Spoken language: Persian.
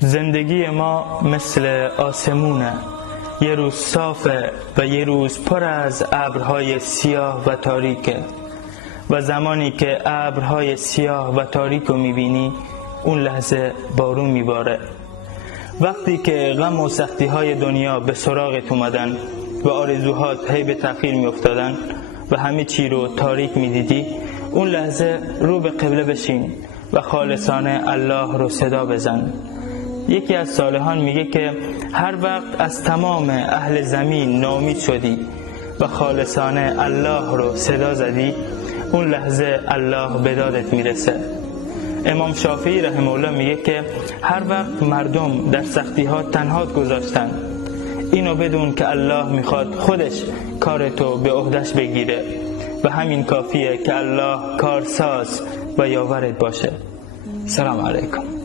زندگی ما مثل آسمونه، یه روز صافه و یه روز پر از ابرهای سیاه و تاریکه و زمانی که ابرهای سیاه و تاریک رو میبینی اون لحظه بارون میباره. وقتی که غم و سختی های دنیا به سراغت اومدن و آرزوهات هی به تأخیر میافتادن و همه چی رو تاریک میدیدی، اون لحظه رو به قبله بشین و خالصانه الله رو صدا بزن. یکی از صالحان میگه که هر وقت از تمام اهل زمین ناامید شدی و خالصانه الله رو صدا زدی، اون لحظه الله به دادت میرسه. امام شافعی رحمه الله میگه که هر وقت مردم در سختی ها تنهات گذاشتن، اینو بدون که الله میخواد خودش کارتو به عهدش بگیره و همین کافیه که الله کارساز و یاورت باشه. سلام علیکم.